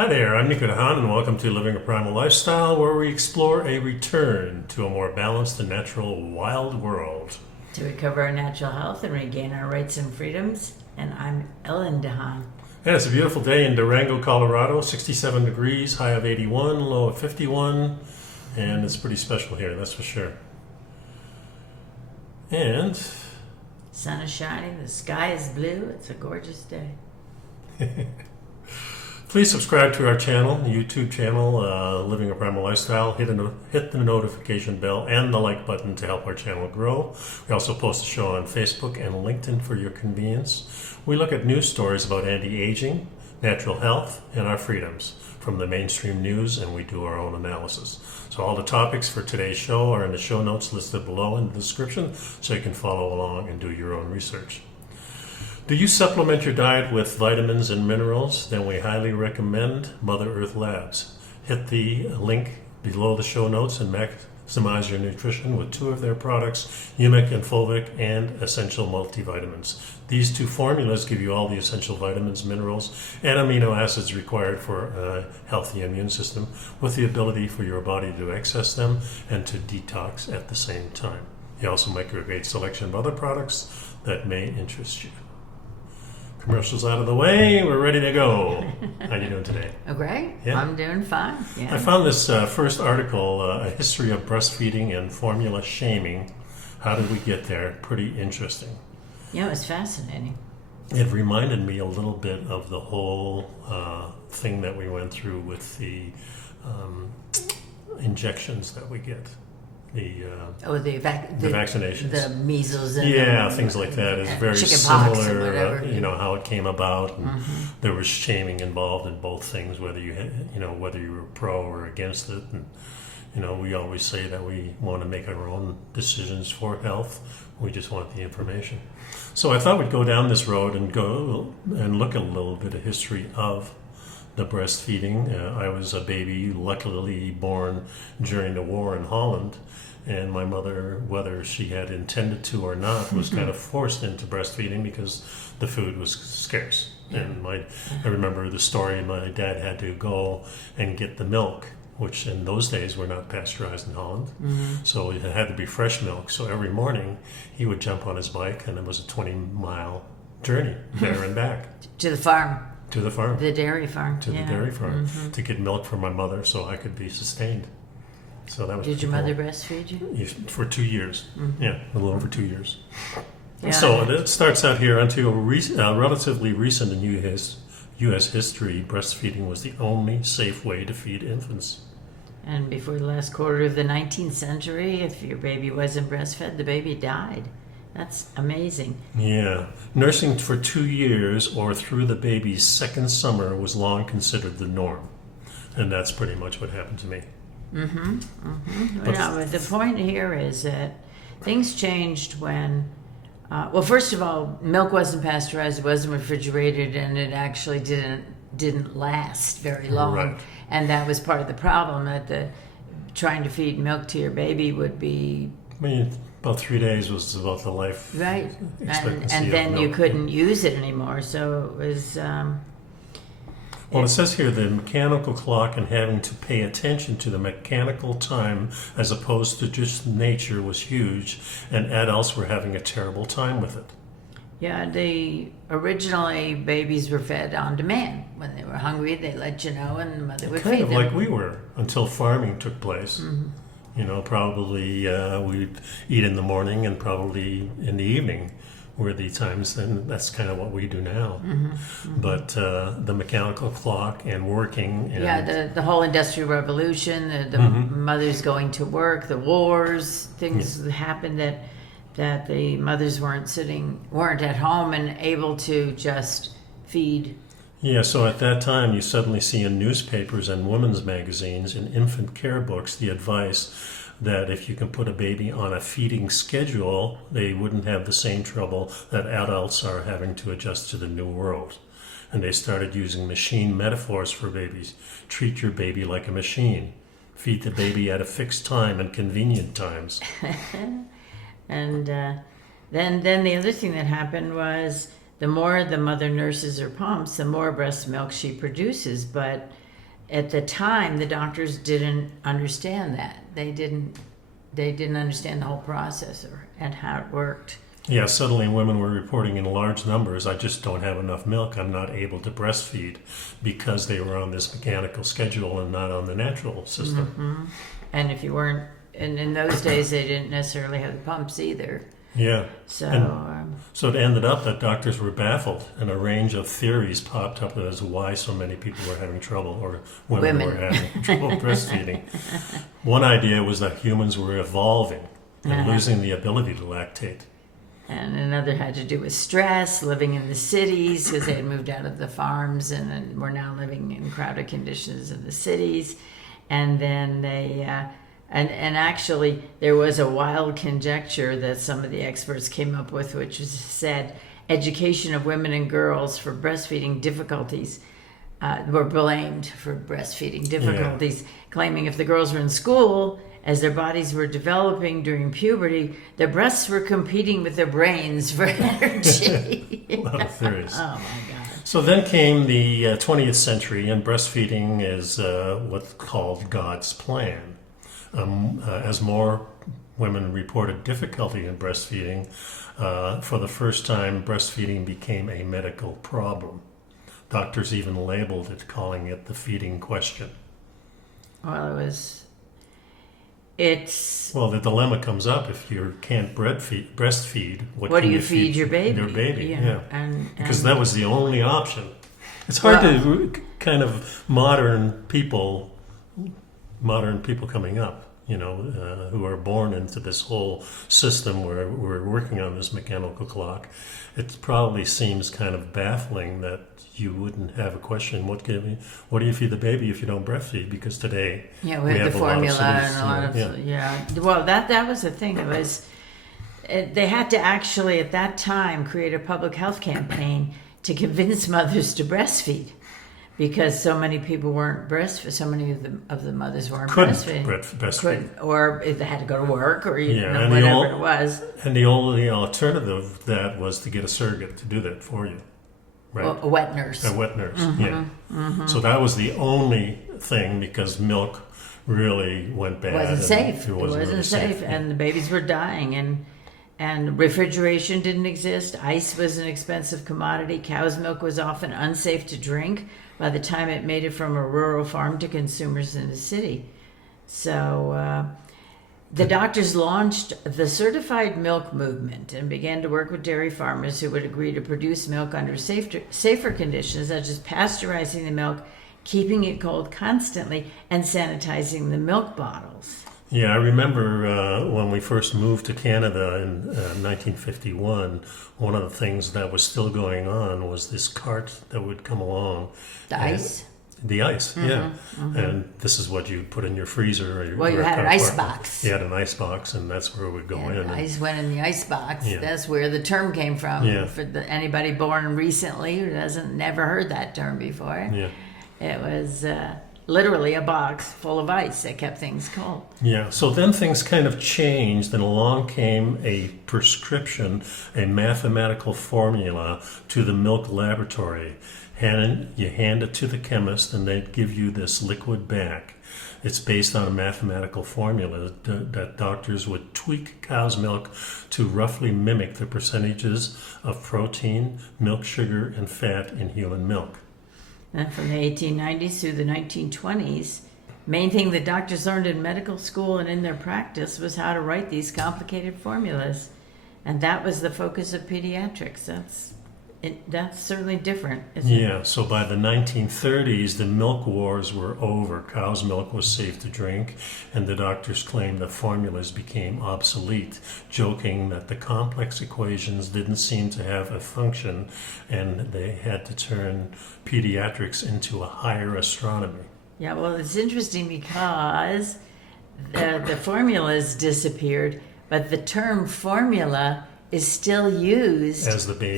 Hi there, I'm nicodehaan, and welcome to Living a Primal Lifestyle, where we explore a return to a more balanced and natural wild world. To recover our natural health and regain our rights and freedoms. And I'm Ellen Dehaan. And it's a beautiful day in Durango, Colorado, 67 degrees, high of 81, low of 51, and it's pretty special here, that's for sure. And Sun is shining, the sky is blue, it's a gorgeous day. please subscribe to our channel, the YouTube channel, Living a Primal Lifestyle. Hit the notification bell and the like button to help our channel grow. We also post the show on Facebook and LinkedIn for your convenience. We look at news stories about anti-aging, natural health, and our freedoms from the mainstream news, and we do our own analysis. So all the topics for today's show are in the show notes listed below in the description, so you can follow along and do your own research. Do you supplement your diet with vitamins and minerals? Then we highly recommend Mother Earth Labs. Hit the link below the show notes and maximize your nutrition with two of their products, Humic and Fulvic, and essential multivitamins. These two formulas give you all the essential vitamins, minerals, and amino acids required for a healthy immune system, with the ability for your body to access them and to detox at the same time. They also make a great selection of other products that may interest you. Commercials out of the way, we're ready to go. How you doing today? Oh, great. Yeah. I'm doing fine. Yeah. I found this first article, A History of Breastfeeding and Formula Shaming. How did we get there? Pretty interesting. Yeah, it was fascinating. It reminded me a little bit of the whole thing that we went through with the injections that we get. The vaccinations. The measles and things like that is very similar. How it came about, and there was shaming involved in both things, whether you were pro or against it. And we always say that we want to make our own decisions for health. We just want the information. So I thought we'd go down this road and go and look at a little bit of history of the breastfeeding. I was a baby, luckily born during the war in Holland, and my mother, whether she had intended to or not, was kind of forced into breastfeeding because the food was scarce. And I remember the story, my dad had to go and get the milk, which in those days were not pasteurized in Holland. So it had to be fresh milk. So every morning he would jump on his bike, and it was a 20-mile journey there and back. To the farm. To the farm. The dairy farm. To the dairy farm to get milk for my mother so I could be sustained. So that was. Did your mother breastfeed you? For 2 years. Yeah, a little over 2 years. Yeah. So it starts out here until relatively recent in U.S. history, breastfeeding was the only safe way to feed infants. And before the last quarter of the 19th century, if your baby wasn't breastfed, the baby died. That's amazing. Yeah. Nursing for 2 years or through the baby's second summer was long considered the norm. And that's pretty much what happened to me. But the point here is that things changed when, first of all, milk wasn't pasteurized, it wasn't refrigerated, and it actually didn't last very long. Right. And that was part of the problem, that trying to feed milk to your baby would be... About 3 days was about the life expectancy and then of milk. you couldn't use it anymore, so it was... Well, it says here the mechanical clock and having to pay attention to the mechanical time as opposed to just nature was huge, and adults were having a terrible time with it. Yeah, originally babies were fed on demand. When they were hungry, they let you know, and the mother would feed them. Kind of like we were until farming took place. Probably we'd eat in the morning and probably in the evening were the times, and that's kind of what we do now. But the mechanical clock and working. And the whole Industrial Revolution, the mothers going to work, the wars, things happened that the mothers weren't at home and able to just feed. Yeah, so at that time you suddenly see in newspapers and women's magazines and infant care books the advice that if you can put a baby on a feeding schedule, they wouldn't have the same trouble that adults are having to adjust to the new world. And they started using machine metaphors for babies. Treat your baby like a machine. Feed the baby at a fixed time and convenient times. And then the other thing that happened was the more the mother nurses or pumps, the more breast milk she produces. But at the time, the doctors didn't understand that. They didn't understand the whole process and how it worked. Yeah, suddenly women were reporting in large numbers, I just don't have enough milk, I'm not able to breastfeed, because they were on this mechanical schedule and not on the natural system. Mm-hmm. And if you weren't, and in those days they didn't necessarily have the pumps either. Yeah. So, so it ended up that doctors were baffled, and a range of theories popped up as to why so many people were having trouble, or women. were having trouble breastfeeding. One idea was that humans were evolving and losing the ability to lactate. And another had to do with stress, living in the cities, because they had moved out of the farms and then were now living in crowded conditions in the cities. And then they, and actually there was a wild conjecture that some of the experts came up with, which was said education of women and girls for breastfeeding difficulties were blamed for breastfeeding difficulties, claiming if the girls were in school, as their bodies were developing during puberty, their breasts were competing with their brains for energy. A lot of theories. Oh my God. So then came the 20th century, and breastfeeding is what's called God's plan. As more women reported difficulty in breastfeeding, for the first time, breastfeeding became a medical problem. Doctors even labeled it, calling it the feeding question. Well, Well, the dilemma comes up if you can't breastfeed. What do you feed your baby? Your baby, Yeah. Because that was the only option. It's hard to kind of modern people coming up, who are born into this whole system where we're working on this mechanical clock. It probably seems kind of baffling that you wouldn't have a question. What do you feed the baby if you don't breastfeed? Because today we have the formula and a lot of Well, that was the thing. They had to actually at that time create a public health campaign to convince mothers to breastfeed, because so many people weren't breastfeeding. So many of the mothers weren't breastfeeding. Breastfeed. Or if they had to go to work, or and whatever it was. And the only alternative to that was to get a surrogate to do that for you. Right. A wet nurse. A wet nurse, Mm-hmm. yeah. Mm-hmm. So that was the only thing, because milk really went bad. It wasn't safe. It wasn't really safe. And the babies were dying, and refrigeration didn't exist. Ice was an expensive commodity. Cow's milk was often unsafe to drink by the time it made it from a rural farm to consumers in the city. So the doctors launched the certified milk movement and began to work with dairy farmers who would agree to produce milk under safer conditions, such as pasteurizing the milk, keeping it cold constantly, and sanitizing the milk bottles. Yeah, I remember when we first moved to Canada in 1951, one of the things that was still going on was this cart that would come along. The ice? The ice, yeah. Mm-hmm. And this is what you put in your freezer. You had an ice box. You had an ice box, and that's where it would go in. Ice went in the ice box. Yeah. That's where the term came from. Yeah. For anybody born recently who never heard that term before. Yeah. It was literally a box full of ice that kept things cold. Yeah, so then things kind of changed, and along came a prescription, a mathematical formula to the milk laboratory. You hand it to the chemist, and they give you this liquid back. It's based on a mathematical formula that doctors would tweak cow's milk to roughly mimic the percentages of protein, milk sugar, and fat in human milk. And from the 1890s through the 1920s, main thing that doctors learned in medical school and in their practice was how to write these complicated formulas. And that was the focus of pediatrics. That's certainly different, isn't it? Yeah, so by the 1930s, the milk wars were over. Cow's milk was safe to drink, and the doctors claimed that formulas became obsolete, joking that the complex equations didn't seem to have a function, and they had to turn pediatrics into a higher astronomy. Yeah, well, it's interesting because the formulas disappeared, but the term formula is still used as the baby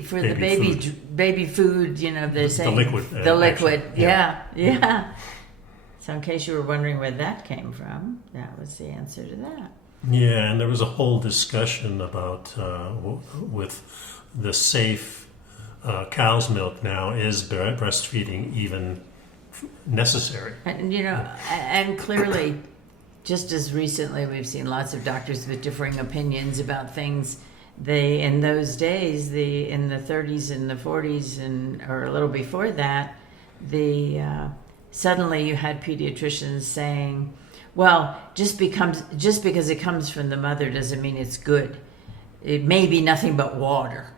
for the baby food. They're saying the liquid. Yeah. So in case you were wondering where that came from, that was the answer to that. Yeah, and there was a whole discussion about with the safe cow's milk now, is breastfeeding even necessary. And and clearly, just as recently, we've seen lots of doctors with differing opinions about things. In those days, in the 30s and the 40s, or a little before that, suddenly you had pediatricians saying, "Well, just because it comes from the mother doesn't mean it's good. It may be nothing but water,"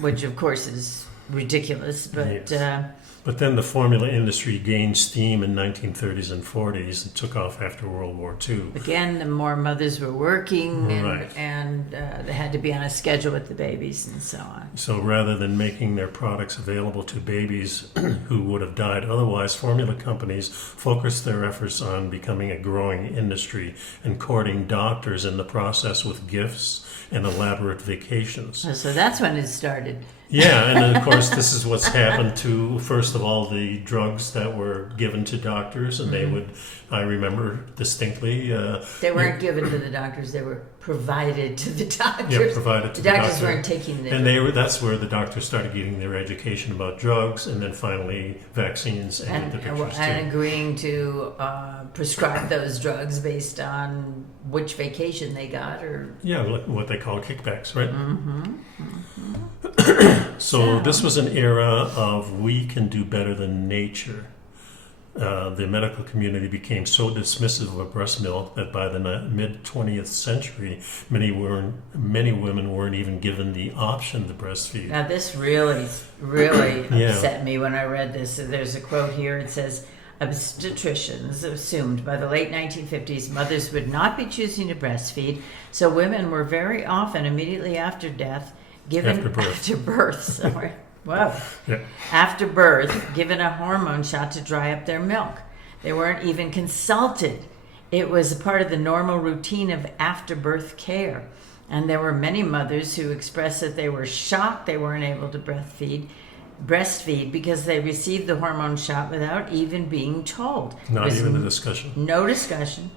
which of course is ridiculous, but. Yes. But then the formula industry gained steam in 1930s and 40s and took off after World War II. Again, the more mothers were working Right. and they had to be on a schedule with the babies and so on. So rather than making their products available to babies who would have died otherwise, formula companies focused their efforts on becoming a growing industry and courting doctors in the process with gifts and elaborate vacations. So that's when it started. Yeah, and then of course this is what's happened to, first of all, the drugs that were given to doctors, and they would, I remember distinctly. They weren't given to the doctors; they were provided to the doctors. Yeah, provided to the the doctors doctor. weren't taking the. And that's where the doctors started getting their education about drugs, and then finally vaccines and the pictures and too. agreeing to prescribe those drugs based on which vacation they got, or Yeah, like what they call kickbacks, right? So- So this was an era of we can do better than nature. The medical community became so dismissive of breast milk that by the mid-20th century, many women weren't even given the option to breastfeed. Now, this really Yeah. upset me when I read this. There's a quote here. It says, obstetricians assumed by the late 1950s mothers would not be choosing to breastfeed, so women were very often immediately after death given After birth. Sorry. Whoa. Yeah. After birth, given a hormone shot to dry up their milk. They weren't even consulted. It was a part of the normal routine of after-birth care. And there were many mothers who expressed that they were shocked they weren't able to breastfeed because they received the hormone shot without even being told. Not There was even a discussion. no discussion,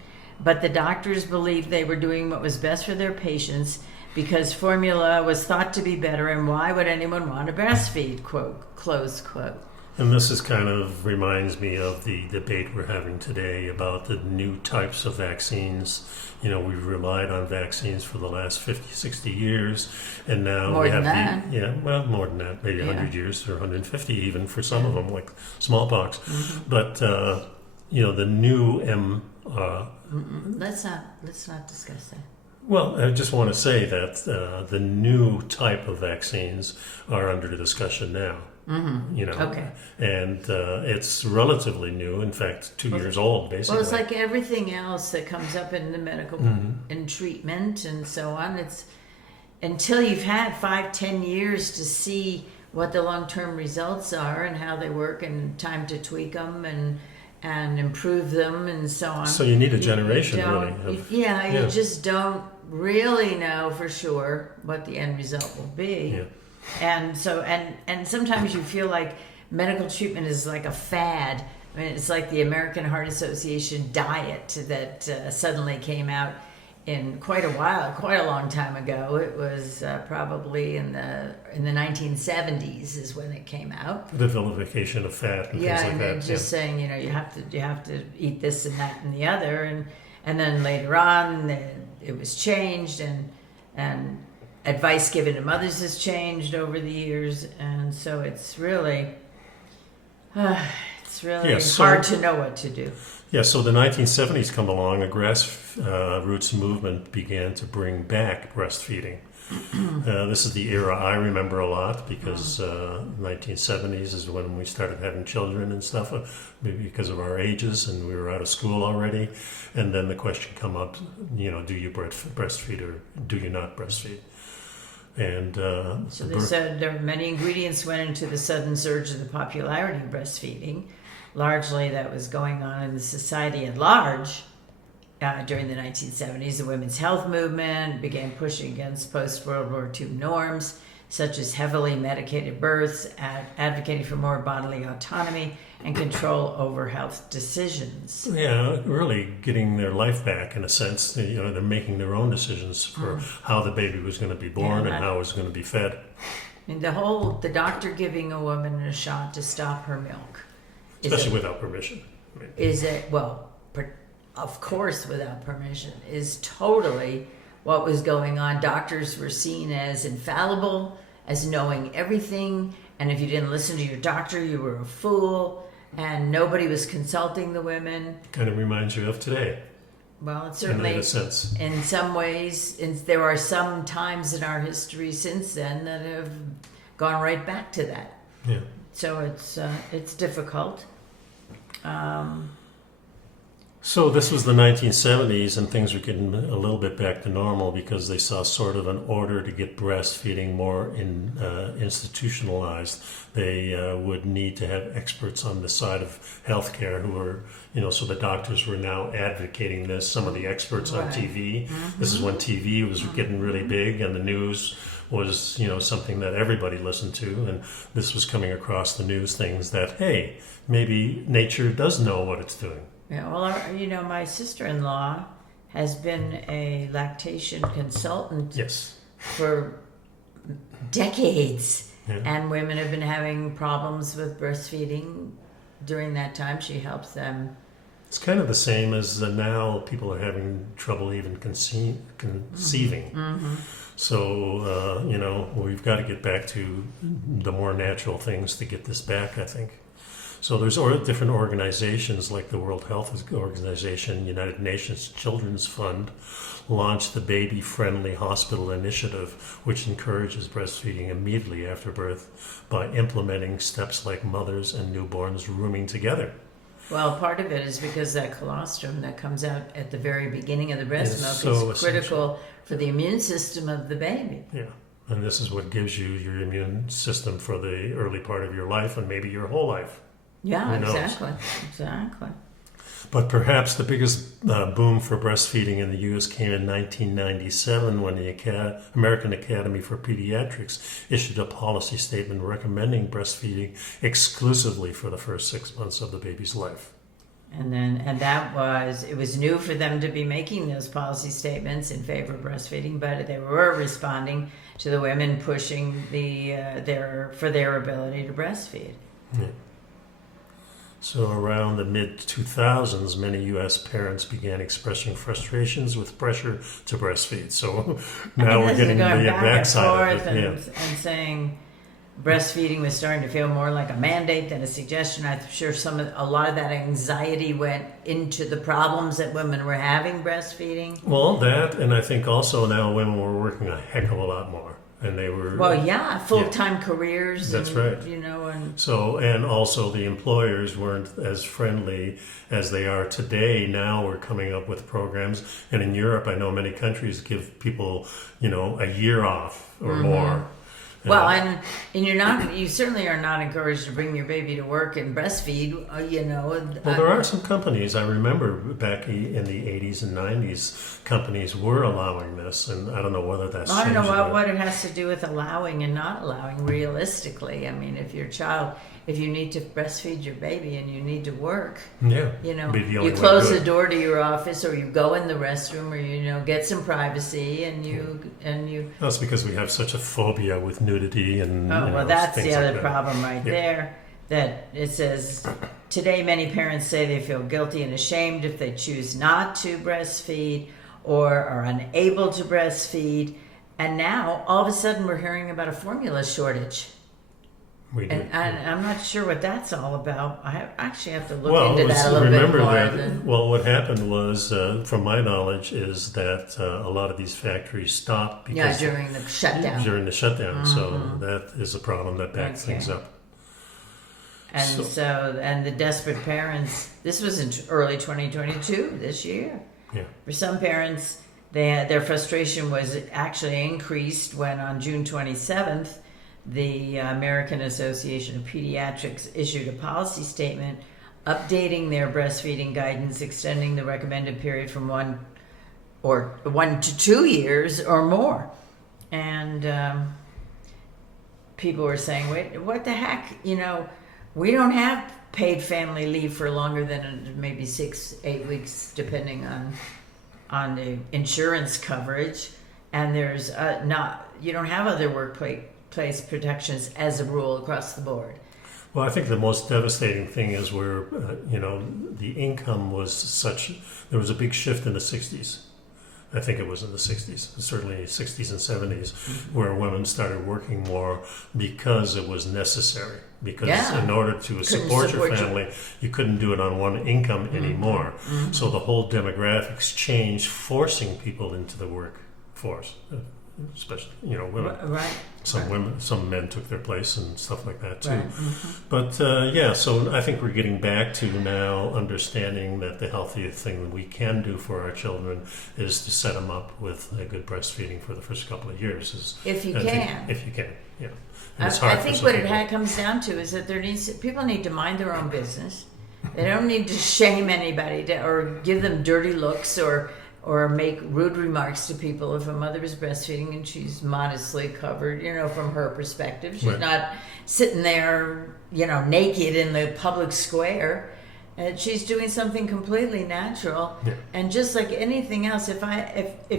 but the doctors believed they were doing what was best for their patients because formula was thought to be better, and why would anyone want to breastfeed, quote, close quote. And this is kind of reminds me of the debate we're having today about the new types of vaccines. You know, we've relied on vaccines for the last 50, 60 years, and now More we than have that. more than that, maybe Yeah. 100 years or 150 even for some of them, like smallpox. But, the new Let's not discuss that. Well, I just want to say that the new type of vaccines are under discussion now. Okay. And it's relatively new. In fact, 2 years old, basically. Well, it's like everything else that comes up in the medical in treatment and so on. It's until you've had 5-10 years to see what the long-term results are and how they work and time to tweak them and improve them and so on. So you need a generation, don't- really. You just don't really know for sure what the end result will be. Yeah. And so, and sometimes you feel like medical treatment is like a fad. I mean, it's like the American Heart Association diet that suddenly came out in quite a long time ago. It was probably in the 1970s is when it came out. The vilification of fat and Yeah, things like and that. then just saying, you have to eat this and that and the other, and then later on it was changed and advice given to mothers has changed over the years, and so it's really hard to know what to do. Yeah, so the 1970s come along, a grassroots movement began to bring back breastfeeding. This is the era I remember a lot because 1970s is when we started having children and stuff, maybe because of our ages, and we were out of school already. And then the question come up, do you breastfeed or do you not breastfeed? And So they said there were many ingredients went into the sudden surge of the popularity of breastfeeding. Largely that was going on in the society at large during the 1970s. The women's health movement began pushing against post-World War II norms, such as heavily medicated births, advocating for more bodily autonomy and control over health decisions. Yeah, really getting their life back in a sense. They're making their own decisions for how the baby was going to be born and how it was going to be fed. And the doctor giving a woman a shot to stop her milk. especially without permission. I mean, Is it, well, of course, without permission, is totally what was going on. Doctors were seen as infallible, as knowing everything, and if you didn't listen to your doctor, you were a fool, and nobody was consulting the women. kind of reminds you of today, Well, it's certainly, in a sense. in some ways, there are some times in our history since then that have gone right back to that. Yeah. So it's difficult. So this was the 1970s, and things were getting a little bit back to normal because they saw sort of an order to get breastfeeding more institutionalized. They would need to have experts on the side of healthcare who were, so the doctors were now advocating this. Some of the experts on Right. TV. This is when TV was getting really big, and the news was, something that everybody listened to, and this was coming across the news things that, hey, maybe nature does know what it's doing. Yeah, well, my sister-in-law has been a lactation consultant Yes. for decades, Yeah. and women have been having problems with breastfeeding during that time. She helps them. It's kind of the same as now people are having trouble even conceiving. Mm-hmm. So, we've got to get back to the more natural things to get this back, I think. So there's different organizations like the World Health Organization, United Nations Children's Fund, launched the Baby Friendly Hospital Initiative, which encourages breastfeeding immediately after birth by implementing steps like mothers and newborns rooming together. Well, part of it is because that colostrum that comes out at the very beginning of the breast It's milk so is critical for the immune system of the baby. Yeah. And this is what gives you your immune system for the early part of your life and maybe your whole life. Yeah, Who knows? exactly. But perhaps the biggest boom for breastfeeding in the U.S. came in 1997 when the American Academy for Pediatrics issued a policy statement recommending breastfeeding exclusively for the first 6 months of the baby's life. And it was new for them to be making those policy statements in favor of breastfeeding, but they were responding to the women pushing for their ability to breastfeed. Yeah. So around the mid-2000s, many U.S. parents began expressing frustrations with pressure to breastfeed. So now we're getting the backside of it. And saying breastfeeding was starting to feel more like a mandate than a suggestion. I'm sure a lot of that anxiety went into the problems that women were having breastfeeding. Well, that, and I think also now women were working a heck of a lot more. And they were full-time careers. That's right. And so, and also the employers weren't as friendly as they are today. Now we're coming up with programs, and in Europe, I know many countries give people, a year off or more. Well, and you certainly are not encouraged to bring your baby to work and breastfeed, Well, there are some companies, I remember back in the 80s and 90s, companies were allowing this, and I don't know whether that's changed. I don't know what it has to do with allowing and not allowing, realistically. I mean, if you need to breastfeed your baby and you need to work, you close the door to your office, or you go in the restroom, or get some privacy, and you. That's because we have such a phobia with nudity and. That's the other like problem right there. That it says today many parents say they feel guilty and ashamed if they choose not to breastfeed or are unable to breastfeed, and now all of a sudden we're hearing about a formula shortage. We do. And I'm not sure what that's all about. I actually have to look into that a little bit more. Well, what happened was, from my knowledge, is that a lot of these factories stopped because during the shutdown. So that is a problem that backs things up. And and the desperate parents. This was in early 2022, this year. Yeah. For some parents, their frustration was actually increased when on June 27th. The American Association of Pediatrics issued a policy statement updating their breastfeeding guidance, extending the recommended period from 1 to 2 years or more. And people were saying, wait, what the heck? We don't have paid family leave for longer than maybe 6-8 weeks, depending on the insurance coverage. And there's you don't have other workplace protections as a rule across the board. Well, I think the most devastating thing is where, the income was such, there was a big shift in the 60s. I think it was in the 60s, certainly 60s and 70s, where women started working more because it was necessary. Because in order to support your family, you couldn't do it on one income anymore. So the whole demographics changed, forcing people into the workforce, especially, women. Right. Some men took their place and stuff like that too. But so I think we're getting back to now understanding that the healthiest thing that we can do for our children is to set them up with a good breastfeeding for the first couple of years. If you can, yeah. I think what it comes down to is that people need to mind their own business. They don't need to shame anybody or give them dirty looks or make rude remarks to people. If a mother is breastfeeding and she's modestly covered, from her perspective, she's not sitting there, naked in the public square. And she's doing something completely natural. Yeah. And just like anything else, if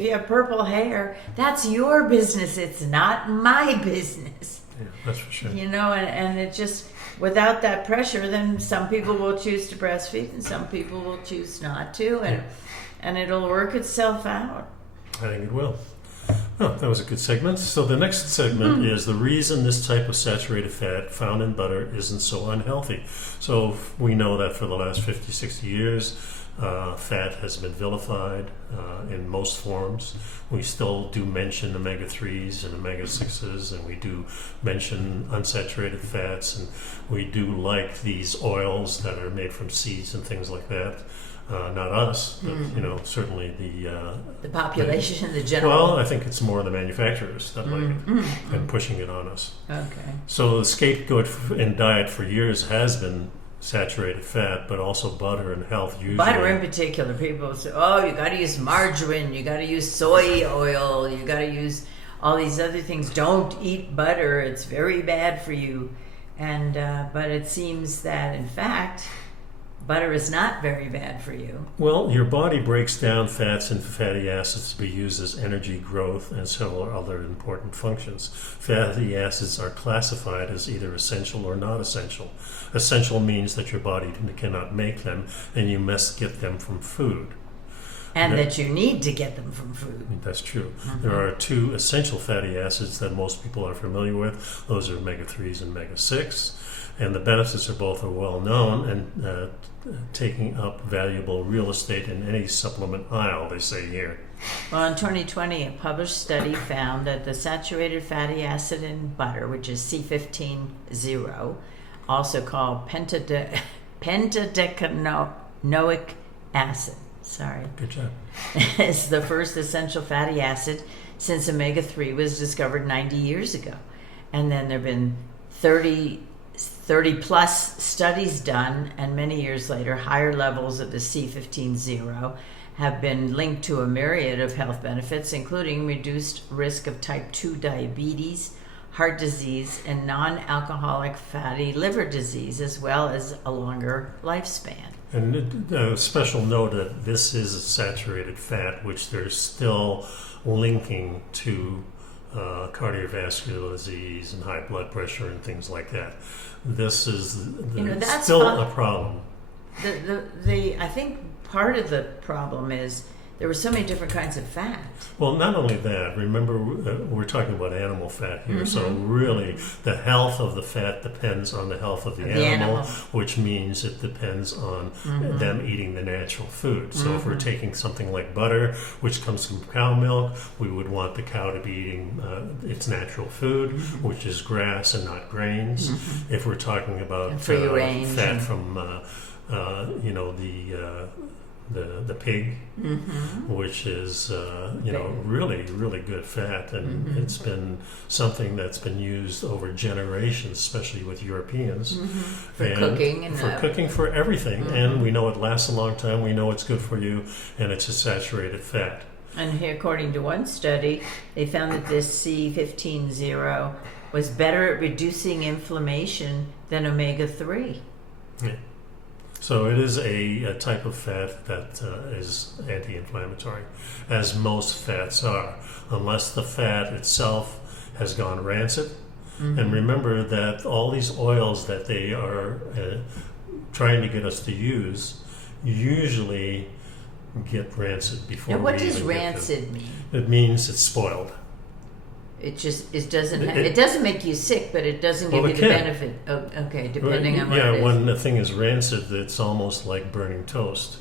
you have purple hair, that's your business. It's not my business. Yeah, that's for sure. And it just, without that pressure, then some people will choose to breastfeed and some people will choose not to. And it'll work itself out. I think it will. Oh, that was a good segment. So the next segment is the reason this type of saturated fat found in butter isn't so unhealthy. So we know that for the last 50, 60 years, fat has been vilified in most forms. We still do mention omega-3s and omega-6s, and we do mention unsaturated fats, and we do like these oils that are made from seeds and things like that. Not us, but certainly the population, the general. Well, I think it's more the manufacturers that like it and pushing it on us. Okay. So the scapegoat in diet for years has been saturated fat, but also butter and health usually. Butter in particular, people say, "Oh, you got to use margarine, you got to use soy oil, you got to use all these other things. Don't eat butter; it's very bad for you." And but it seems that in fact, butter is not very bad for you. Well, your body breaks down fats into fatty acids to be used as energy, growth, and several other important functions. Fatty acids are classified as either essential or not essential. Essential means that your body cannot make them, and you must get them from food. And that you need to get them from food. That's true. There are two essential fatty acids that most people are familiar with. Those are omega-3s and omega-6. And the benefits of both are well known and taking up valuable real estate in any supplement aisle, they say here. Well, in 2020, a published study found that the saturated fatty acid in butter, which is C15-0, also called pentadecanoic acid, Good job. is the first essential fatty acid since omega-3 was discovered 90 years ago. And then there have been 30 plus studies done, and many years later, higher levels of the C15-0 have been linked to a myriad of health benefits, including reduced risk of type 2 diabetes, heart disease, and non-alcoholic fatty liver disease, as well as a longer lifespan. And a special note that this is a saturated fat, which they're still linking to cardiovascular disease and high blood pressure and things like that. This is still a problem. I think part of the problem is there were so many different kinds of fat. Well, not only that, remember we're talking about animal fat here, so really the health of the fat depends on the health of the animal, which means it depends on them eating the natural food. So if we're taking something like butter, which comes from cow milk, we would want the cow to be eating its natural food, which is grass and not grains. If we're talking about fat from the pig, which is really, really good fat, and it's been something that's been used over generations, especially with Europeans for cooking for everything. And we know it lasts a long time. We know it's good for you, and it's a saturated fat. And here, according to one study, they found that this C15-0 was better at reducing inflammation than omega-3. Yeah. So it is a type of fat that is anti-inflammatory, as most fats are, unless the fat itself has gone rancid And remember that all these oils that they are trying to get us to use usually get rancid before Now, what we does even get them. rancid mean? It means it's spoiled. It doesn't make you sick, but it doesn't give Well, you it the can. benefit. Oh, okay, depending on what Yeah, it is. when the thing is rancid, it's almost like burning toast.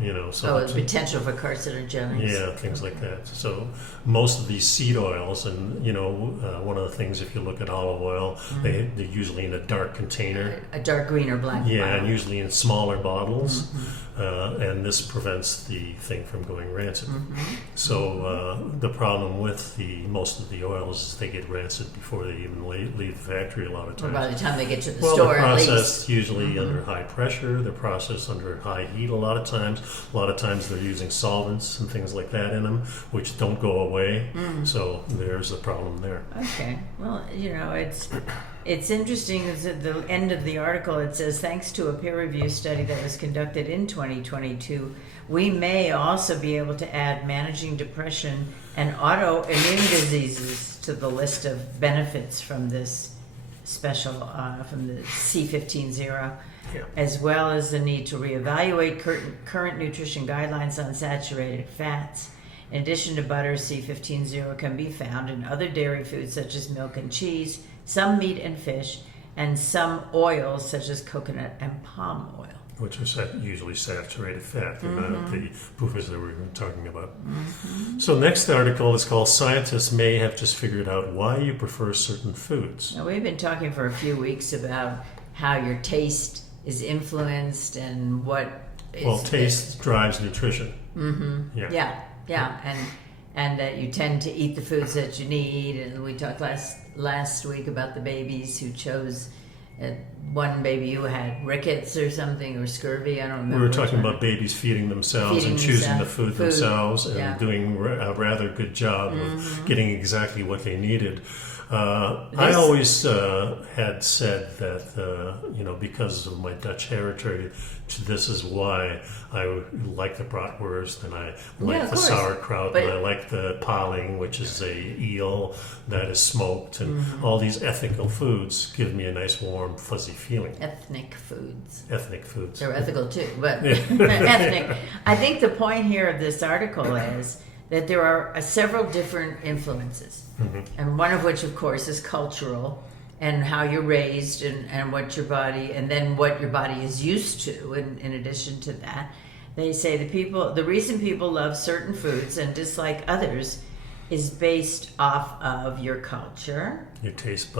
You know, so Oh, the potential for carcinogenics. yeah, things like that. So most of these seed oils, and you know, one of the things, if you look at olive oil, they're usually in a dark container. A dark green or black Yeah, bottle. and usually in smaller bottles, and this prevents the thing from going rancid. So the problem with most of the oils is they get rancid before they even leave the factory a lot of Or times. by the time they get to the Well, store, they're at least. processed usually under high pressure. They're processed under high heat a lot of times. A lot of times they're using solvents and things like that in them, which don't go away. So there's a problem there. Okay. Well, you know, it's interesting. Is at the end of the article, it says, thanks to a peer-reviewed study that was conducted in 2022, we may also be able to add managing depression and autoimmune diseases to the list of benefits from this special, from the C15-0. Yeah. As well as the need to reevaluate current nutrition guidelines on saturated fats. In addition to butter, C15-0 can be found in other dairy foods such as milk and cheese, some meat and fish, and some oils such as coconut and palm oil. Which are usually saturated fat. They're not the poofers that we're talking about. So next article is called Scientists May Have Just Figured Out Why You Prefer Certain Foods. Now, we've been talking for a few weeks about how your taste is influenced and what is... Well, taste drives nutrition. Yeah, and that you tend to eat the foods that you need. And we talked last week about the babies who chose... one baby who had rickets or something, or scurvy, I don't remember. We were talking about babies feeding themselves and choosing the food themselves and doing a rather good job of getting exactly what they needed. I always had said that, you know, because of my Dutch heritage, this is why I like the bratwurst, and I like the sauerkraut, and I like the paling, which is a eel that is smoked, and all these ethical foods give me a nice, warm, fuzzy feeling. Ethnic foods. They're They're ethical too, but ethnic. I think the point here of this article is that there are several different influences, and one of which, of course, is cultural, and how you're raised, and what your body, and then what your body is used to. In addition to that, they say the reason people love certain foods and dislike others is based off of your culture, your taste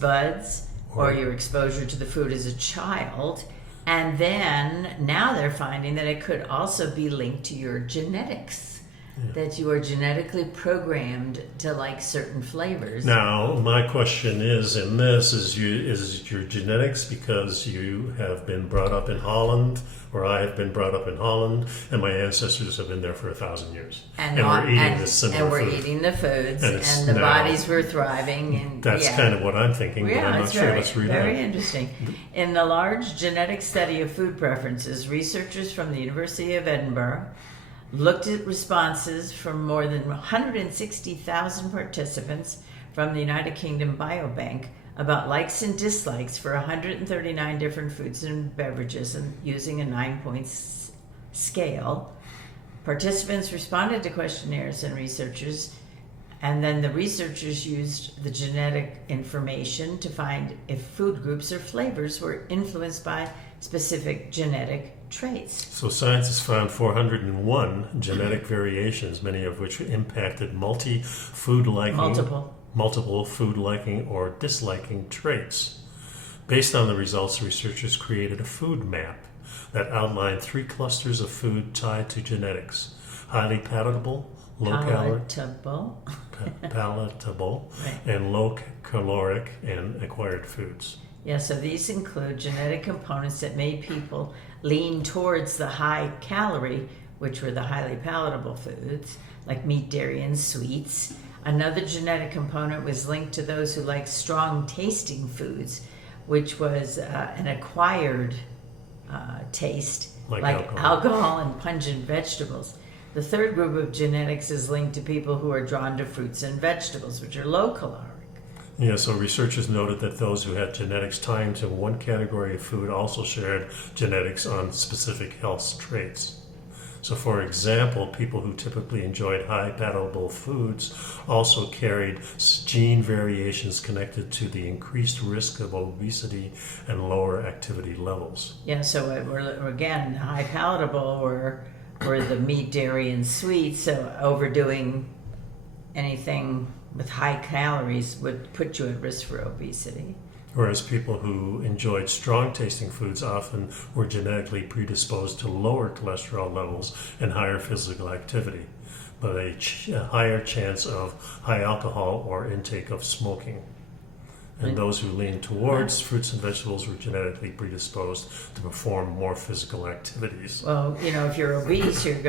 buds, or your exposure to the food as a child. And then now they're finding that it could also be linked to your genetics. That you are genetically programmed to like certain flavors. Now, my question is, in this, is your genetics because you have been brought up in Holland, or I have been brought up in Holland, and my ancestors have been there for 1,000 years, and we're eating this similar food. And we're eating the foods, and the bodies were thriving. And that's kind of what I'm thinking, but I'm not sure. Let's read very on. interesting. In the large genetic study of food preferences, researchers from the University of Edinburgh looked at responses from more than 160,000 participants from the United Kingdom Biobank about likes and dislikes for 139 different foods and beverages, and using a 9-point scale. Participants responded to questionnaires and researchers, and then the researchers used the genetic information to find if food groups or flavors were influenced by specific genetic traits. So scientists found 401 genetic variations, many of which impacted multiple food liking or disliking traits. Based on the results, researchers created a food map that outlined 3 clusters of food tied to genetics: highly palatable, palatable, and low caloric and acquired foods. Yeah, so these include genetic components that made people lean towards the high calorie, which were the highly palatable foods, like meat, dairy, and sweets. Another genetic component was linked to those who like strong tasting foods, which was an acquired taste, like alcohol and pungent vegetables. The third group of genetics is linked to people who are drawn to fruits and vegetables, which are low caloric. Yeah, so researchers noted that those who had genetics tied to one category of food also shared genetics on specific health traits. So, for example, people who typically enjoyed high palatable foods also carried gene variations connected to the increased risk of obesity and lower activity levels. Yeah, so we're again, high palatable or the meat, dairy, and sweets. So overdoing anything with high calories would put you at risk for obesity. Whereas people who enjoyed strong tasting foods often were genetically predisposed to lower cholesterol levels and higher physical activity, but a higher chance of high alcohol or intake of smoking. And those who leaned towards fruits and vegetables were genetically predisposed to perform more physical activities. Well, if you're obese, you're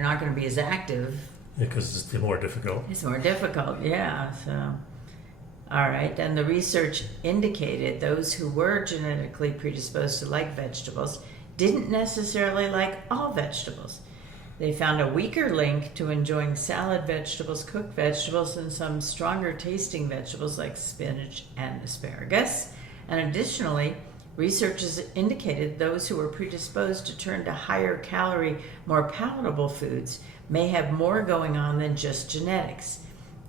not gonna be as active. Because it's more difficult. It's more difficult, yeah. So, all right. And the research indicated those who were genetically predisposed to like vegetables didn't necessarily like all vegetables. They found a weaker link to enjoying salad vegetables, cooked vegetables, and some stronger tasting vegetables like spinach and asparagus. And additionally, researchers indicated those who were predisposed to turn to higher calorie, more palatable foods may have more going on than just genetics.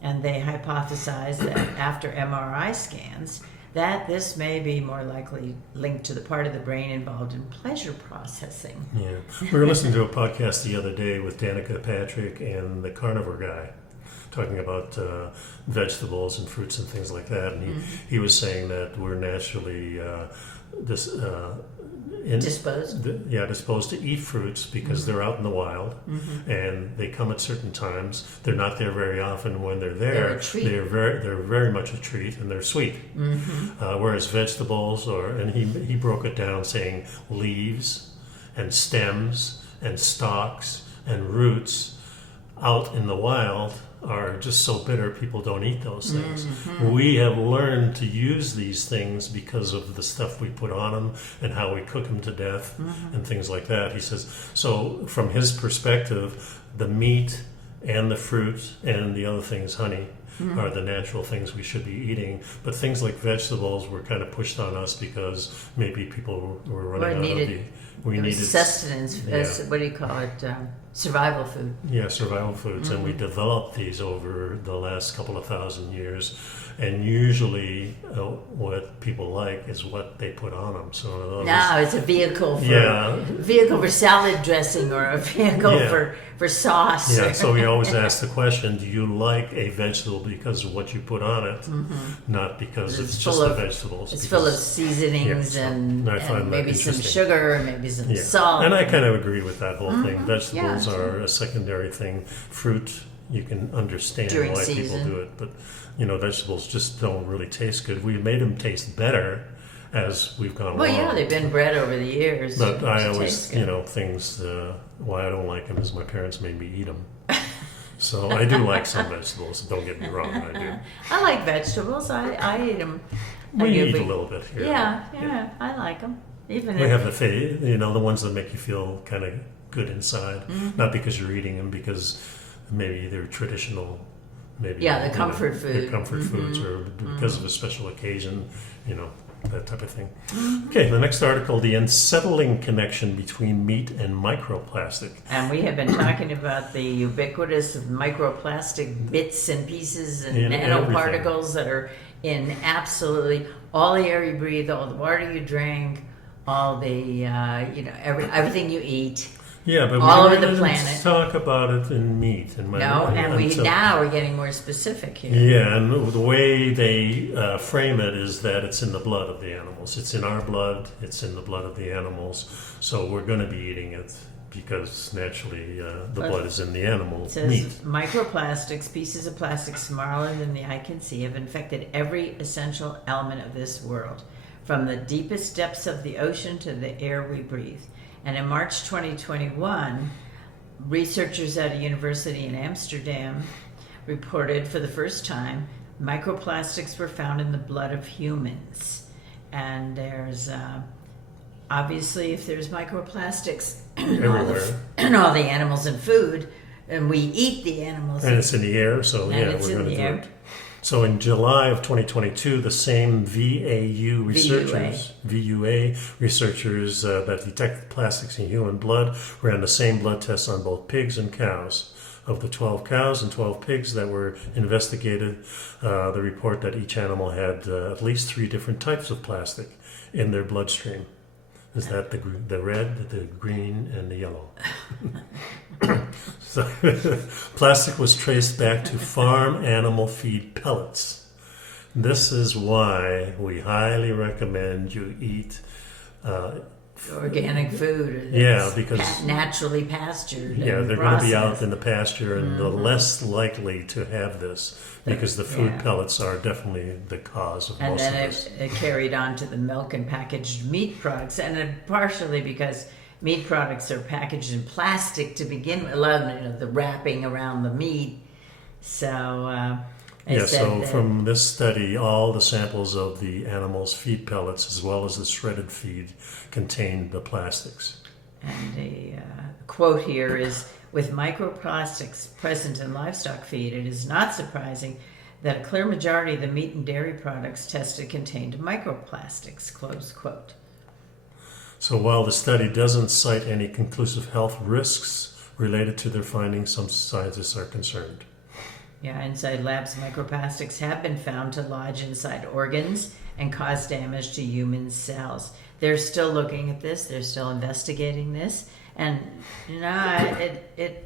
And they hypothesized that after MRI scans, that this may be more likely linked to the part of the brain involved in pleasure processing. Yeah. We were listening to a podcast the other day with Danica Patrick and the carnivore guy talking about vegetables and fruits and things like that. And he was saying that we're naturally disposed to eat fruits because they're out in the wild and they come at certain times. They're not there very often. When they're there, they're very much a treat and they're sweet. Whereas vegetables, and he broke it down saying leaves and stems and stalks and roots out in the wild are just so bitter, people don't eat those things. We have learned to use these things because of the stuff we put on them and how we cook them to death and things like that. He says, so from his perspective, the meat and the fruit and the other things, honey, are the natural things we should be eating. But things like vegetables were kind of pushed on us because maybe people were running out of the... We needed sustenance, what do you call it? Survival food. Yeah, survival foods. And we developed these over the last couple of thousand years. And usually what people like is what they put on them. So it's a vehicle for salad dressing or a vehicle for sauce. Yeah, so we always ask the question, do you like a vegetable because of what you put on it, not because it's just the vegetables? It's full of seasonings and maybe some sugar and maybe some salt. And I kind of agree with that whole thing. Vegetables are a secondary thing. Fruit, you can understand why people do it, but vegetables just don't really taste good. We made them taste better as we've gone along. Well, yeah, they've been bred over the years. But I always, things, why I don't like them is my parents made me eat them. So I do like some vegetables, don't get me wrong, I do. I like vegetables, I eat them. We eat a little bit here. Yeah, I like them. We have the ones that make you feel kind of good inside, not because you're eating them, because maybe they're traditional. Maybe the comfort food. They're comfort foods, or because of a special occasion, that type of thing. Okay, the next article, the unsettling connection between meat and microplastic. And we have been talking about the ubiquitous microplastic bits and pieces and nanoparticles that are in absolutely all the air you breathe, all the water you drink, all the everything you eat. Yeah, but all we over the planet. Talk about it in meat. Now we're getting more specific here. Yeah, and the way they frame it is that it's in the blood of the animals. It's in our blood. It's in the blood of the animals. So we're going to be eating it because naturally the blood is in the animal meat. Microplastics, pieces of plastic smaller than the eye can see, have infected every essential element of this world, from the deepest depths of the ocean to the air we breathe. And in March 2021, researchers at a university in Amsterdam reported for the first time microplastics were found in the blood of humans. And there's obviously, if there's microplastics in all the animals in food, and we eat the animals. And it's in the air, so we're going to do it. So in July of 2022, the same VUA researchers that detected plastics in human blood ran the same blood tests on both pigs and cows. Of the 12 cows and 12 pigs that were investigated, the report that each animal had at least 3 different types of plastic in their bloodstream. Is that the red, the green, and the yellow? So, plastic was traced back to farm animal feed pellets. This is why we highly recommend you eat organic food. Because naturally pastured. Yeah, they're going to be out in the pasture and they're Mm-hmm. less likely to have this because the food pellets are definitely the cause of most of this. And then it carried on to the milk and packaged meat products, and partially because meat products are packaged in plastic to begin with, the wrapping around the meat. So From this study, all the samples of the animals' feed pellets as well as the shredded feed contained the plastics. And the quote here is, with microplastics present in livestock feed, it is not surprising that a clear majority of the meat and dairy products tested contained microplastics, close quote. So while the study doesn't cite any conclusive health risks related to their findings, some scientists are concerned. Yeah, inside labs, microplastics have been found to lodge inside organs and cause damage to human cells. They're still looking at this. They're still investigating this. And, it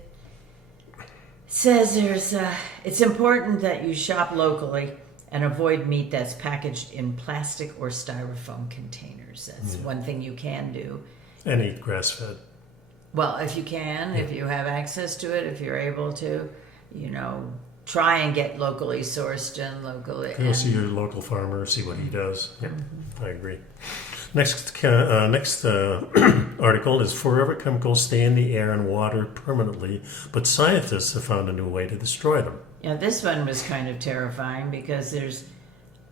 says it's important that you shop locally and avoid meat that's packaged in plastic or styrofoam containers. That's one thing you can do. And eat grass-fed. Well, if you can, if you have access to it, if you're able to, try and get locally sourced and locally. Go see your local farmer, see what he does. Yeah, I agree. Next article is forever chemicals stay in the air and water permanently, but scientists have found a new way to destroy them. Yeah, this one was kind of terrifying because there's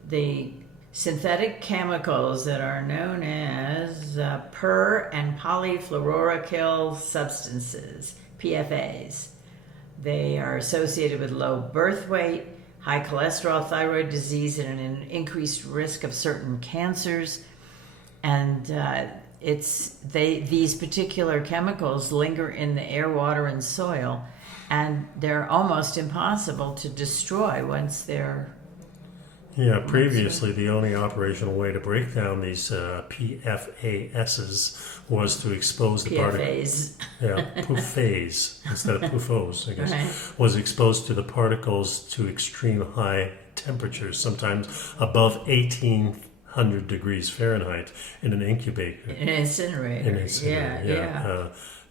the synthetic chemicals that are known as per and polyfluoroalkyl substances, PFAs. They are associated with low birth weight, high cholesterol, thyroid disease, and an increased risk of certain cancers. And these particular chemicals linger in the air, water, and soil, and they're almost impossible to destroy once they're. Yeah, previously the only operational way to break down these PFASs was to expose the particles. PFAS instead of PFOs, I guess, Right. was exposed to the particles to extreme high temperatures, sometimes above 1800 degrees Fahrenheit in an incubator. An incinerator. Yeah.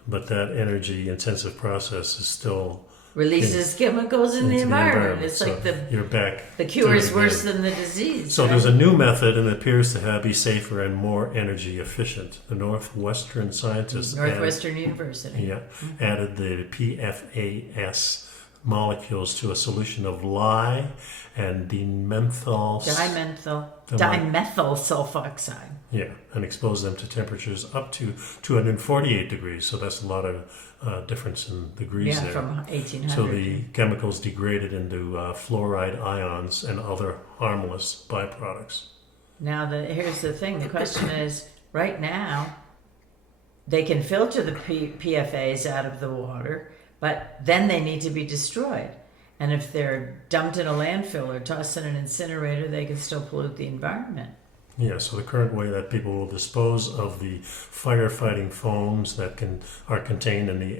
But that energy-intensive process is still releases chemicals in the environment. It's so like you're back. The cure is worse than the disease. So there's a new method, and it appears to be safer and more energy efficient. The Northwestern scientists University. added the PFAS molecules to a solution of lye and dimethyl sulfoxide. Yeah, and expose them to temperatures up to 248 degrees. So that's a lot of difference in degrees there. From 1800. So the chemicals degraded into fluoride ions and other harmless byproducts. Now, here's the thing. The question is, right now, they can filter the PFAs out of the water, but then they need to be destroyed. And if they're dumped in a landfill or tossed in an incinerator, they can still pollute the environment. Yeah, so the current way that people will dispose of the firefighting foams that are contained in the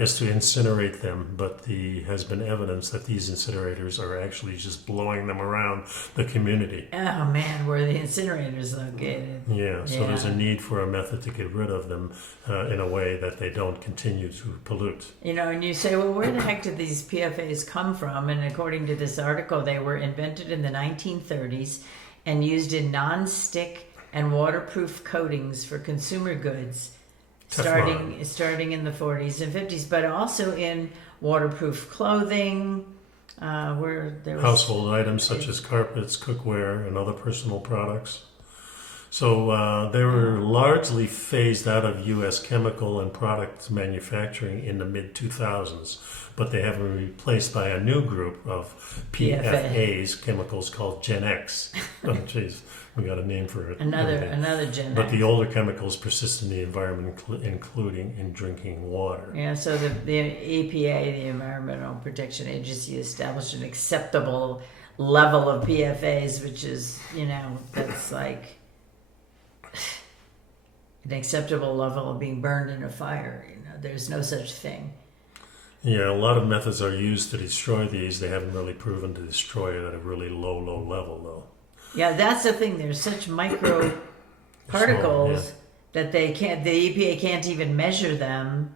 is to incinerate them, but has been evidence that these incinerators are actually just blowing them around the community. Oh man, where are the incinerators located? Yeah, so there's a need for a method to get rid of them in a way that they don't continue to pollute. And you say, well, where the heck did these PFAs come from? And according to this article, they were invented in the 1930s and used in non-stick and waterproof coatings for consumer goods. Starting in the 40s and 50s, but also in waterproof clothing, where there was household items such as carpets, cookware, and other personal products. So they were largely phased out of U.S. chemical and product manufacturing in the mid-2000s, but they have been replaced by a new group of PFAs, chemicals called Gen X. Oh, jeez, we got a name for it. Another Gen But X. the older chemicals persist in the environment, including in drinking water. Yeah, so the EPA, the Environmental Protection Agency, established an acceptable level of PFAs, which is, that's like an acceptable level of being burned in a fire. There's no such thing. Yeah, a lot of methods are used to destroy these. They haven't really proven to destroy it at a really low level, though. Yeah, that's the thing. There's such micro particles that the EPA can't even measure them.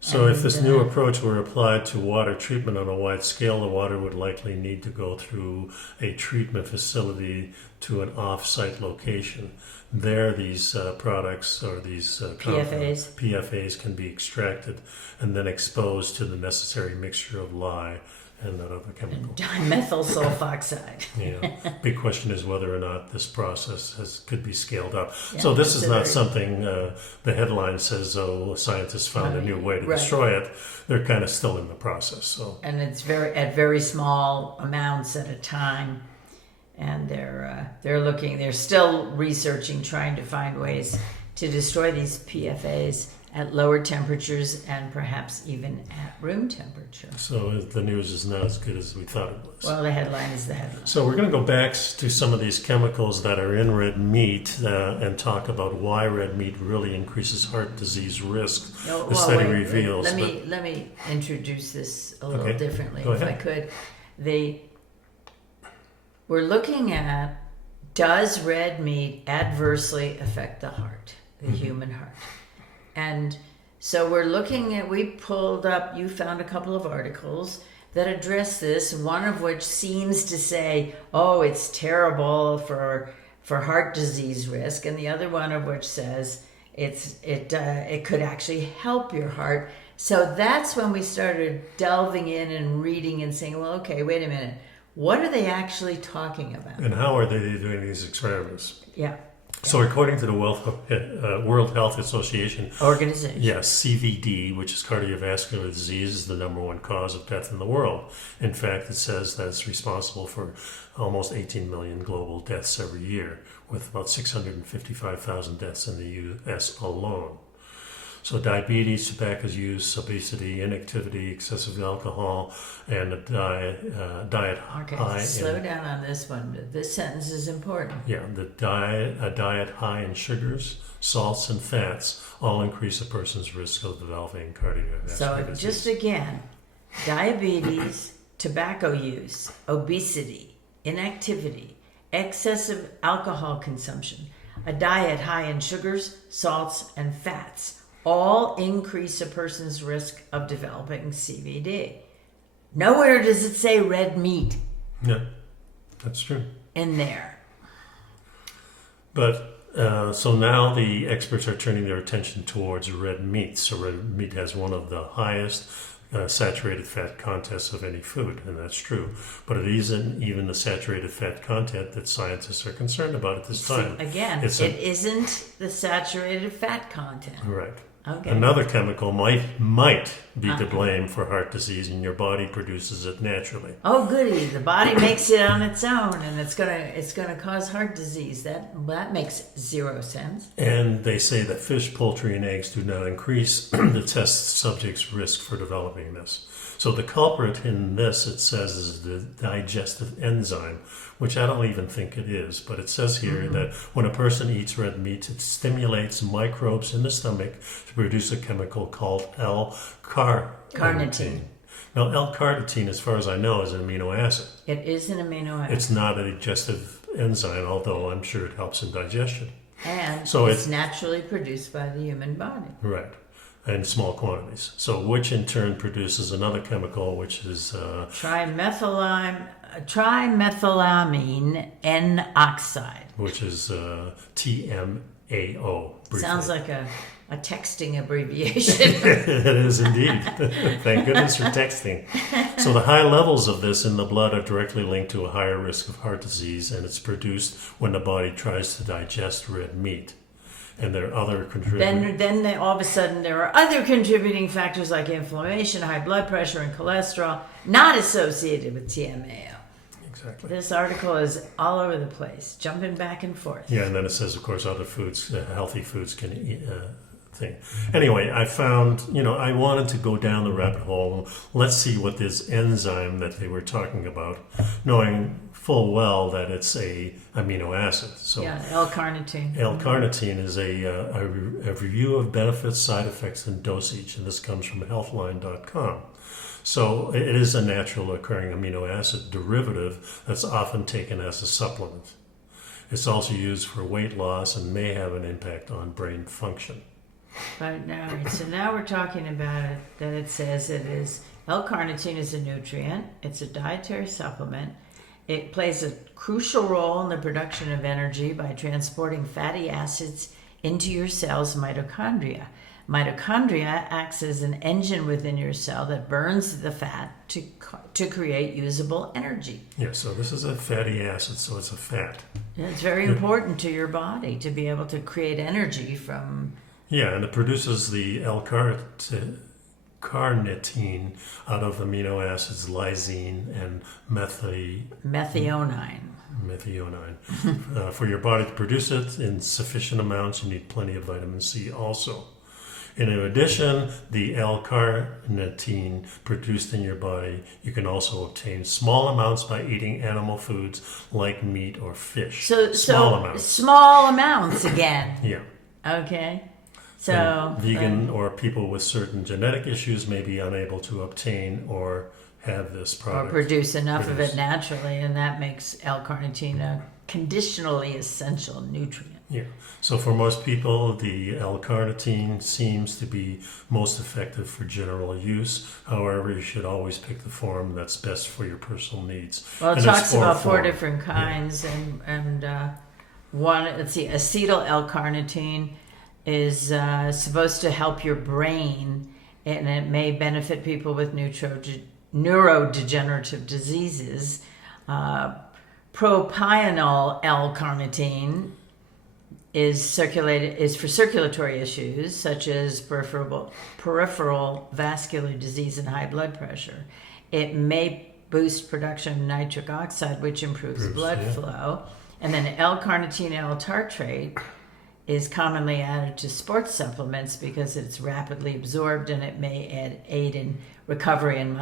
So if this new approach were applied to water treatment on a wide scale, the water would likely need to go through a treatment facility to an off-site location. There, these products or these PFAs can be extracted and then exposed to the necessary mixture of lye and that other chemical. Dimethyl sulfoxide. Yeah. Big question is whether or not this process could be scaled up. Yeah, so this is not something the headline says, scientists found a new way to destroy it. They're kind of still in the process. So. And it's very small amounts at a time. And they're still researching, trying to find ways to destroy these PFAs at lower temperatures and perhaps even at room temperature. So the news is not as good as we thought it was. Well, the headline is the headline. So we're going to go back to some of these chemicals that are in red meat and talk about why red meat really increases heart disease risk. The study reveals. Let me introduce this a little differently, Go if ahead. I could. We're looking at, does red meat adversely affect the heart, the human heart? And so you found a couple of articles that address this, one of which seems to say, it's terrible for heart disease risk, and the other one of which says it could actually help your heart. So that's when we started delving in and reading and saying, well, okay, wait a minute. What are they actually talking about? And how are they doing these experiments? Yeah. So according to the World Health Association organization, CVD, which is cardiovascular disease, is the number one cause of death in the world. In fact, it says that it's responsible for almost 18 million global deaths every year, with about 655,000 deaths in the U.S. alone. So diabetes, tobacco use, obesity, inactivity, excessive alcohol, and a diet high. Slow down on this one. This sentence is important. Yeah, a diet high in sugars, salts, and fats all increase a person's risk of developing cardiovascular disease. So just again, diabetes, tobacco use, obesity, inactivity, excessive alcohol consumption, a diet high in sugars, salts, and fats all increase a person's risk of developing CVD. Nowhere does it say red meat. Yeah, that's true. In there. But so now the experts are turning their attention towards red meat. So red meat has one of the highest saturated fat contents of any food, and that's true. But it isn't even the saturated fat content that scientists are concerned about at this time. Again, it isn't the saturated fat content. Right. Okay. Another chemical might be to blame for heart disease, and your body produces it naturally. Oh, goody! The body makes it on its own, and it's gonna cause heart disease. That makes zero sense. And they say that fish, poultry, and eggs do not increase the test subject's risk for developing this. So the culprit in this, it says, is the digestive enzyme, which I don't even think it is. But it says here that when a person eats red meat, it stimulates microbes in the stomach to produce a chemical called L-carnitine. Now, L-carnitine, as far as I know, is an amino acid. It is an amino acid. It's not a digestive enzyme, although I'm sure it helps in digestion. And so it's naturally produced by the human body. Right. In small quantities. So which in turn produces another chemical, which is trimethylamine N oxide. Which is TMA. AO. Briefly. Sounds like a texting abbreviation. It is indeed. Thank goodness for texting. So the high levels of this in the blood are directly linked to a higher risk of heart disease, and it's produced when the body tries to digest red meat. And there are other contributors. Then all of a sudden there are other contributing factors like inflammation, high blood pressure, and cholesterol not associated with TMAO. Exactly. This article is all over the place, jumping back and forth. Yeah, and then it says, of course, other foods, healthy foods can eat. Thing. Anyway, I found, I wanted to go down the rabbit hole. Let's see what this enzyme that they were talking about, knowing full well that it's a amino acid. So yeah, L-carnitine. L-carnitine is a review of benefits, side effects, and dosage, and this comes from healthline.com. So it is a natural occurring amino acid derivative that's often taken as a supplement. It's also used for weight loss and may have an impact on brain function. But now we're talking about it, that it says it is L-carnitine is a nutrient. It's a dietary supplement. It plays a crucial role in the production of energy by transporting fatty acids into your cell's mitochondria. Mitochondria acts as an engine within your cell that burns the fat to create usable energy. Yeah, so this is a fatty acid, so it's a fat. It's very important to your body to be able to create energy from... Yeah, and it produces the L-carnitine out of amino acids lysine and methionine. For your body to produce it in sufficient amounts, you need plenty of vitamin C also. And in addition, the L-carnitine produced in your body, you can also obtain small amounts by eating animal foods like meat or fish. Small amounts again. Yeah. Okay. So and vegan or people with certain genetic issues may be unable to obtain or have this product. Or produce enough of it naturally, and that makes L-carnitine a conditionally essential nutrient. Yeah. So for most people, the L-carnitine seems to be most effective for general use. However, you should always pick the form that's best for your personal needs. Well, it talks about four different kinds, and one, let's see, acetyl L-carnitine is supposed to help your brain, and it may benefit people with neurodegenerative diseases. Propionyl L-carnitine is for circulatory issues such as peripheral vascular disease and high blood pressure. It may boost production of nitric oxide, which improves blood flow. And then L-carnitine L-tartrate is commonly added to sports supplements because it's rapidly absorbed, and it may aid in recovery and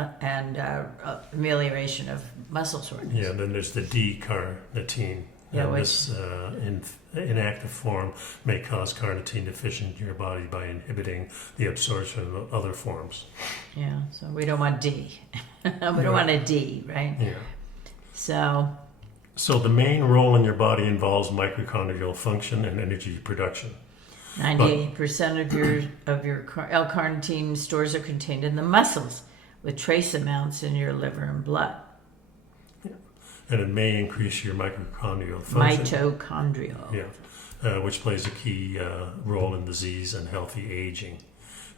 amelioration of muscle soreness. Yeah, then there's the D-carnitine. Yeah, this inactive form may cause carnitine deficiency in your body by inhibiting the absorption of other forms. Yeah, so we don't want D. We don't want a D, right? Yeah. So the main role in your body involves mitochondrial function and energy production. 98% of your L-carnitine stores are contained in the muscles, with trace amounts in your liver and blood. Yeah. And it may increase your mitochondrial function. Mitochondrial. Yeah, which plays a key role in disease and healthy aging.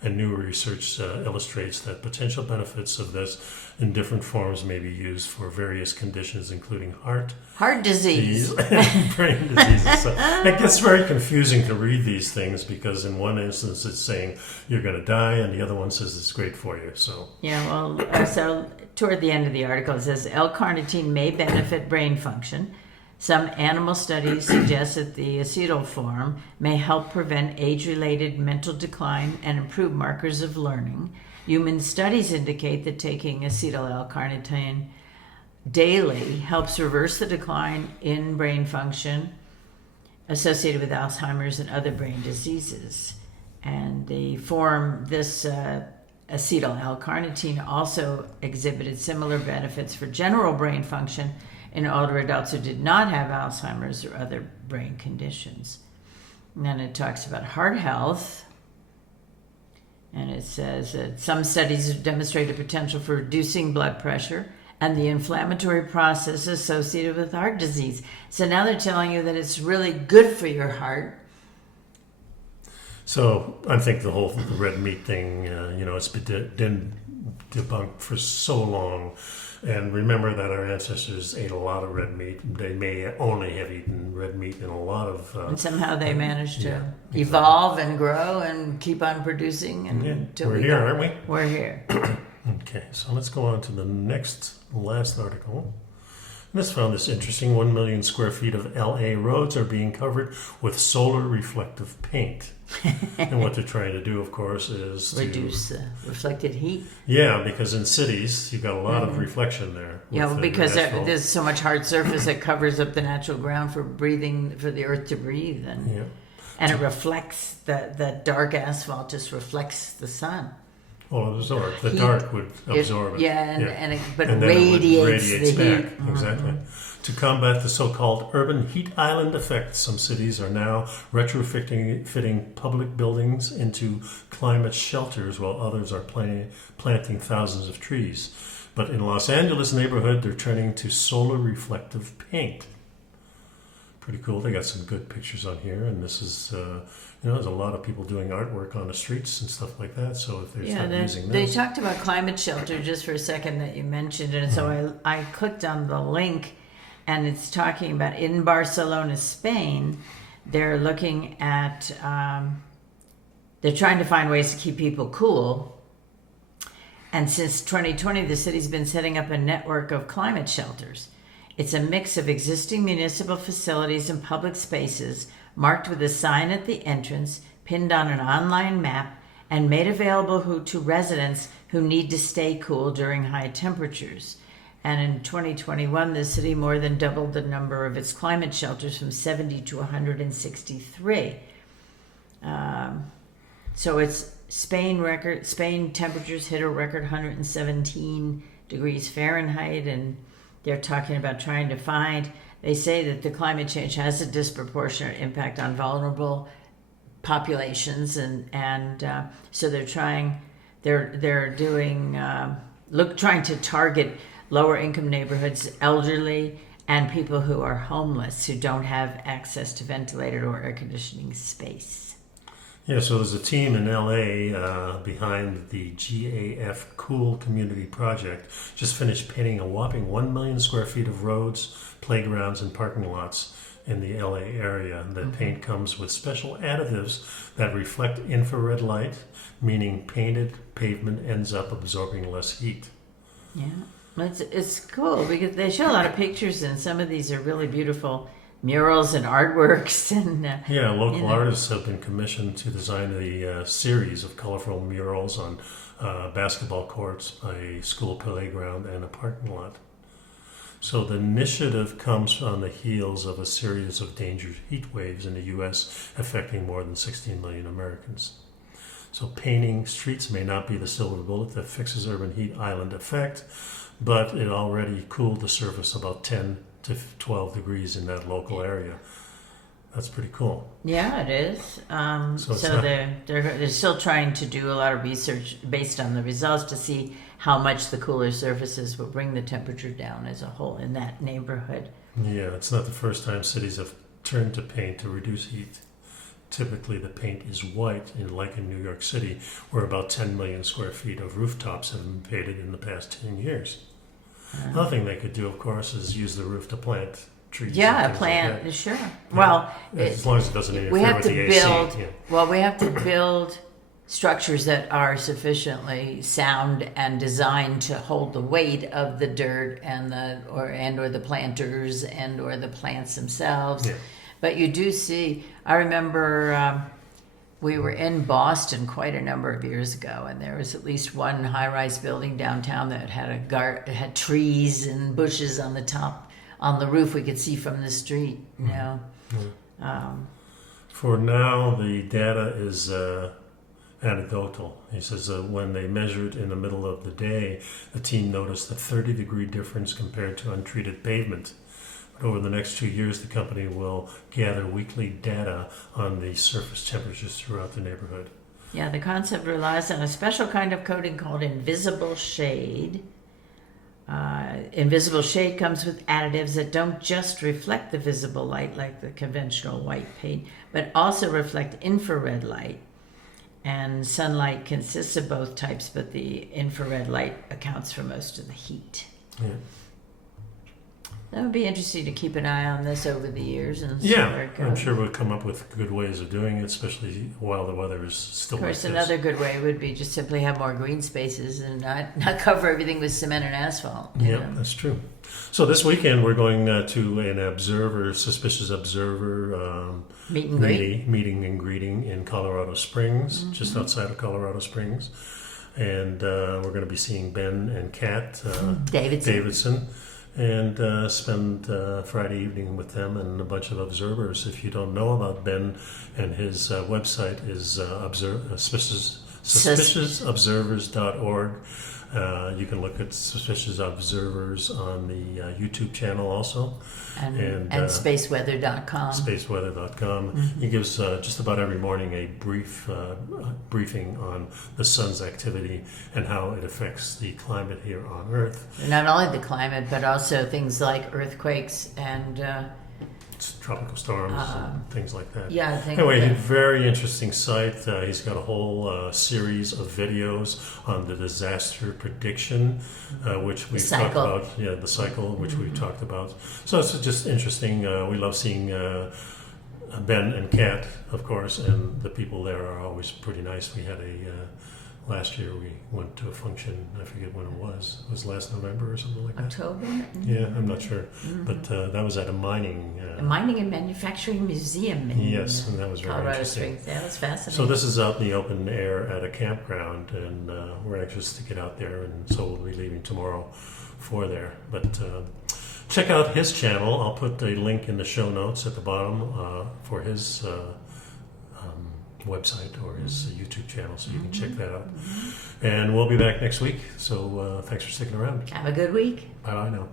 And new research illustrates that potential benefits of this in different forms may be used for various conditions, including heart disease and brain diseases. So it gets very confusing to read these things because in one instance it's saying you're going to die, and the other one says it's great for you. So so toward the end of the article it says L-carnitine may benefit brain function. Some animal studies suggest that the acetyl form may help prevent age-related mental decline and improve markers of learning. Human studies indicate that taking acetyl L-carnitine daily helps reverse the decline in brain function associated with Alzheimer's and other brain diseases. And this acetyl L-carnitine also exhibited similar benefits for general brain function in older adults who did not have Alzheimer's or other brain conditions. And then it talks about heart health. And it says that some studies have demonstrated potential for reducing blood pressure and the inflammatory process associated with heart disease. So now they're telling you that it's really good for your heart So I think the red meat thing, it's been debunked for so long. And remember that our ancestors ate a lot of red meat. They may only have eaten red meat in a lot of... and somehow they managed to exactly. evolve and grow and keep on producing. And We're here, aren't we? We're here. Okay, so let's go on to the last article. This found this interesting. 1 million square feet of LA roads are being covered with solar reflective paint. And what they're trying to do, of course, is reduce the reflected heat. Yeah, because in cities, you've got a lot of reflection there. Yeah, because there's so much hard surface that covers up the natural ground for the earth to breathe. And it reflects, the dark asphalt just reflects the sun. Well, absorb. The dark would absorb it. Yeah, but and radiates it radiates the back. heat. Exactly. To combat the so-called urban heat island effect, some cities are now retrofitting public buildings into climate shelters, while others are planting thousands of trees. But in Los Angeles neighborhood, they're turning to solar reflective paint. Pretty cool. They got some good pictures on here, and this is, there's a lot of people doing artwork on the streets and stuff like that. So if they start using they this, talked about climate shelter just for a second that you mentioned it, and so I clicked on the link, and it's talking about in Barcelona, Spain. They're looking at, they're trying to find ways to keep people cool. And since 2020, the city's been setting up a network of climate shelters. It's a mix of existing municipal facilities and public spaces marked with a sign at the entrance, pinned on an online map, and made available to residents who need to stay cool during high temperatures. And in 2021, the city more than doubled the number of its climate shelters from 70 to 163. So it's Spain temperatures hit a record 117 degrees Fahrenheit, and they're talking about trying to find, they say that the climate change has a disproportionate impact on vulnerable populations, and so they're trying to target lower income neighborhoods, elderly, and people who are homeless, who don't have access to ventilated or air conditioning space. Yeah, so there's a team in LA behind the GAF Cool Community Project. Just finished painting a whopping 1 million square feet of roads, playgrounds, and parking lots in the LA area. The paint comes with special additives that reflect infrared light, meaning painted pavement ends up absorbing less heat. Yeah, it's cool because they show a lot of pictures, and some of these are really beautiful murals and artworks. And local artists have been commissioned to design a series of colorful murals on basketball courts, a school playground, and a parking lot. So the initiative comes on the heels of a series of dangerous heat waves in the U.S. affecting more than 16 million Americans. So painting streets may not be the silver bullet that fixes urban heat island effect, but it already cooled the surface about 10 to 12 degrees in that local area. That's pretty cool. Yeah, it is. They're still trying to do a lot of research based on the results to see how much the cooler surfaces will bring the temperature down as a whole in that neighborhood. Yeah, it's not the first time cities have turned to paint to reduce heat. Typically, the paint is white, like in New York City, where about 10 million square feet of rooftops have been painted in the past 10 years. Another thing they could do, of course, is use the roof to plant trees. Yeah, plant, sure. Yeah. Well, as long as it doesn't interfere with the AC. We have to build structures that are sufficiently sound and designed to hold the weight of the dirt and the planters or the plants themselves. Yeah. But you do see, I remember we were in Boston quite a number of years ago, and there was at least one high-rise building downtown that had trees and bushes on the top, on the roof we could see from the street. You know. For now, the data is anecdotal. He says when they measured in the middle of the day, the team noticed a 30-degree difference compared to untreated pavement. Over the next 2 years, the company will gather weekly data on the surface temperatures throughout the neighborhood. Yeah, the concept relies on a special kind of coating called invisible shade. Invisible shade comes with additives that don't just reflect the visible light like the conventional white paint, but also reflect infrared light. And sunlight consists of both types, but the infrared light accounts for most of the heat. Yeah. That would be interesting to keep an eye on this over the years and see where it goes. I'm sure we'll come up with good ways of doing it, especially while the weather is still Of course, like this. another good way would be just simply have more green spaces and not cover everything with cement and asphalt. You Yeah, know? that's true. So this weekend we're going to an suspicious observer Meet and greet. meeting and greeting in Colorado Springs, just outside of Colorado Springs. And we're going to be seeing Ben and Kat Davidson. And spend Friday evening with them and a bunch of observers. If you don't know about Ben, and his website is suspiciousobservers.org. You can look at Suspicious Observers on the YouTube channel also. And spaceweather.com. Spaceweather.com. He gives just about every morning a briefing on the sun's activity and how it affects the climate here on Earth. Not only the climate, but also things like earthquakes and Tropical storms and things like that. yeah, I think Anyway, very interesting site. He's got a whole series of videos on the disaster prediction, which we've talked about. Yeah, the cycle, which we've talked about. So it's just interesting. We love seeing Ben and Kat, of course, and the people there are always pretty nice. We had last year we went to a function, I forget when it was. It was last November or something like that. October? Yeah, I'm not sure. But that was at a mining... a mining and manufacturing museum in yes, and that was very Colorado interesting. Springs. That was fascinating. So this is out in the open air at a campground, and we're anxious to get out there, and so we'll be leaving tomorrow for there. But check out his channel. I'll put a link in the show notes at the bottom for his website or his YouTube channel, so you can check that out. And we'll be back next week, so thanks for sticking around. Have a good week. Bye-bye now.